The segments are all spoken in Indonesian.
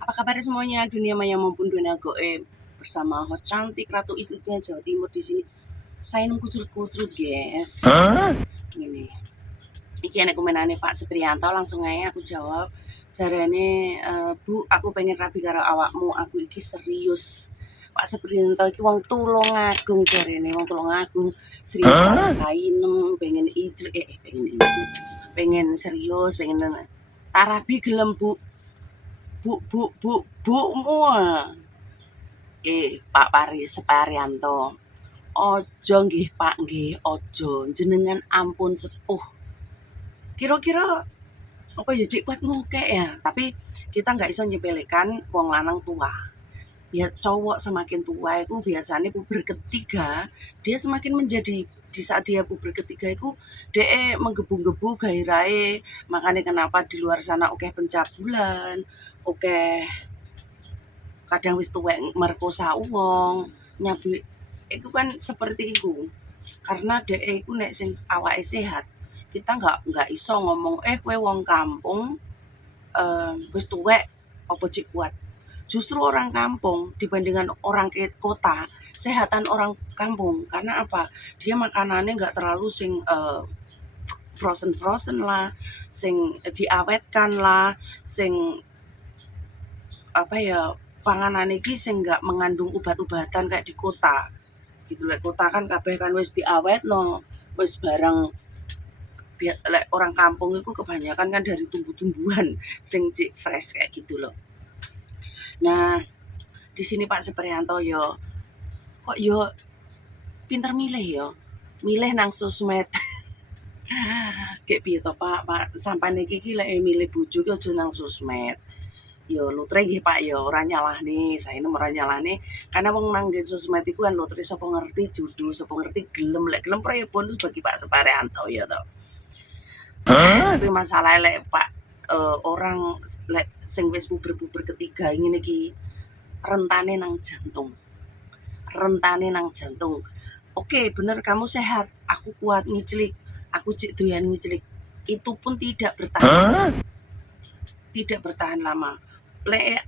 Apa kabar semuanya? Dunia maya maupun dunia goib, bersama host cantik Ratu Itliknya Jawa Timur di sini. Saya kucrut-kucrut, guys. Ini. Iki enek komenane Pak Supriyanto, langsung aja aku jawab. Jarane, Bu, aku pengen rabi karo awakmu, aku iki serius. Pak Supriyanto iki wong Tulungagung jarene, wong Tulungagung. Serius sainem, pengen pengen serius, pengen tarabi gelem, Bu. Bu, Pak Supriyanto. Ojo nggih Pak, nggih ojo. Jenengan ampun sepuh. Kira-kira apa ya cik kuat ngokek ya, tapi kita nggak iso nyepelekan wong lanang tua. Ya cowok semakin tua itu biasanya puber ketiga, dia semakin menjadi di saat dia puber ketiga itu dia menggebu-gebu gairahe. Makanya kenapa di luar sana oke pencabulan, oke kadang wis tuwek merkosa wong, nyabu itu kan seperti itu. Karena dia itu nek sing awake sehat, kita nggak iso ngomong kowe wong kampung wis tuwek apa cik kuat. Justru orang kampung dibandingkan orang ke kota, sehatan orang kampung. Karena apa? Dia makanannya nggak terlalu sing frozen lah, sing diawetkan lah, sing apa ya, panganan iki sing nggak mengandung obat-obatan kayak di kota. Gitu lek kota kan kabeh kan wis diawetno, wis barang orang kampung itu kebanyakan kan dari tumbuh-tumbuhan sing cik fresh kayak gitu loh. Nah, di sini Pak Supriyanto kok pinter milih milih nang sosmed. Kayak piye to Pak sampeyan iki lek milih bojo ki aja nang sosmed. Lutre nggih Pak ora nyalahne, saene ora nyalahne karena wong nang sosmed iku kan lutre sapa ngerti judul, sapa ngerti gelem, lek gelem ya bonus bagi Pak Supriyanto ya to. Tapi masalah lek Pak orang lek sing wis puber ketiga ngene iki rentane nang jantung. Oke, bener kamu sehat, aku kuat ngiclik, aku cik doyan ngiclik. Itu pun tidak bertahan lama. Lek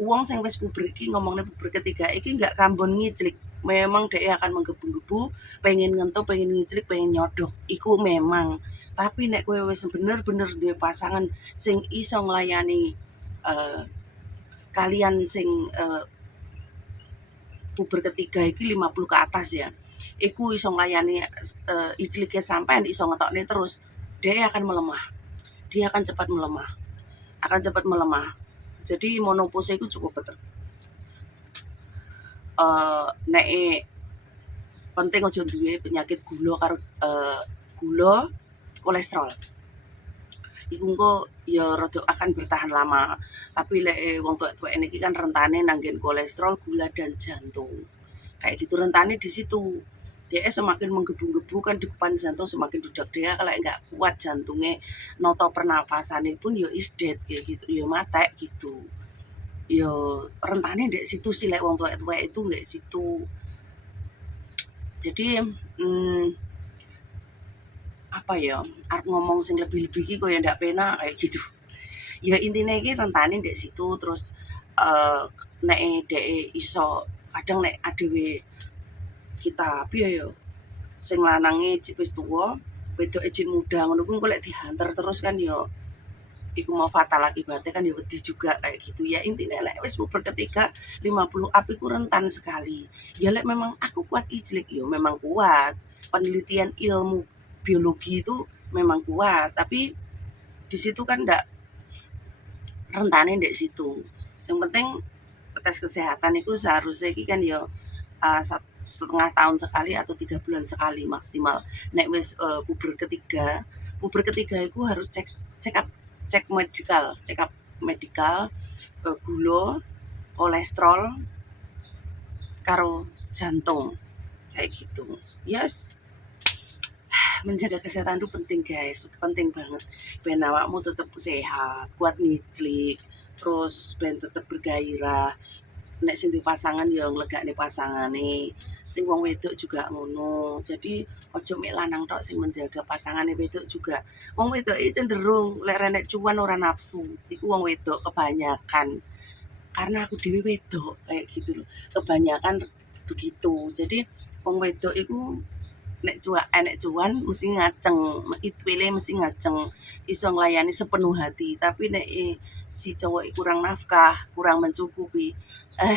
wong sing wis puber iki ngomongne puber ketiga iki enggak kambon ngiclik. Memang dia akan menggebu-gebu, pengen ngentup, pengen ngiclik, pengen nyodok. Iku memang. Tapi nek kowe wis bener-bener duwe pasangan sing iso nglayani kalian sing puber ketiga iki 50 ke atas ya. Iku iso nglayani iclike sampean iso ngetokne terus, dia akan melemah. Dia akan cepat melemah. Jadi menopause itu cukup betul. Nek penting aja duwe penyakit gula karo kolesterol. Iku engko ya rada akan bertahan lama. Tapi lek wong tuwek-tuwek niki kan rentane nanggen kolesterol, gula dan jantung. Kayak gitu rentane di situ. Dia semakin menggebu-gebu kan depan jantung semakin dudak dia kalau enggak kuat jantungnya noto pernapasannya pun is dead kayak gitu, mate gitu. Rentane di situ sih lek wong tuwek-tuwek itu di situ. Jadi apa ya, arep ngomong sing lebih-lebih iki koyo ndak penak kayak gitu. Intine iki rentane di situ terus nek dhek iso kadang nek adewe kita piye ya sing lanange wis tuwa, wedoke cik muda ngono ku lek dihanter terus kan iku mau fatal akibatnya kan wedi juga kayak gitu ya. Intinya lek wis puber ketiga 50 up iku rentan sekali. Lek memang aku kuat ijlik memang kuat. Penelitian ilmu biologi itu memang kuat, tapi di situ kan ndak rentane ndek situ. Yang penting tes kesehatan itu seharusnya iki kan setengah tahun sekali atau 3 bulan sekali maksimal. Nek wis puber ketiga itu harus cek up medikal, gula, kolesterol, karo jantung kayak gitu. Menjaga kesehatan itu penting guys, penting banget. Ben awakmu tetap sehat, kuat ngiclik, terus ben tetap bergairah. nek sing duwe pasangan ya nglegakne pasangane, sing wong wedok juga ngono. Jadi ojo mek lanang tok sing menjaga pasangane, wedok juga. Wong wedok iki cenderung lek renek cuan ora nafsu, iku wong wedok kebanyakan. Karena aku dhewe wedok kayak gitu loh. Kebanyakan begitu. Jadi wong wedok iku nek cuan mesti ngaceng, itwile mesti ngaceng, iso nglayani sepenuh hati. Tapi nek si cowok kurang nafkah, kurang mencukupi,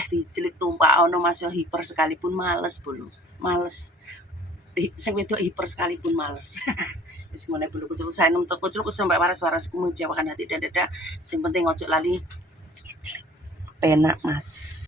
dicelik tumpakno Mas yo hiper sekalipun males bolo. Males. Sing wedok hiper sekalipun males. Wis ngene bolo kucuk saya nem kucuk sampai waras-warasku mengecewakan hati dan dada. Sing penting ojo lali. Penak Mas.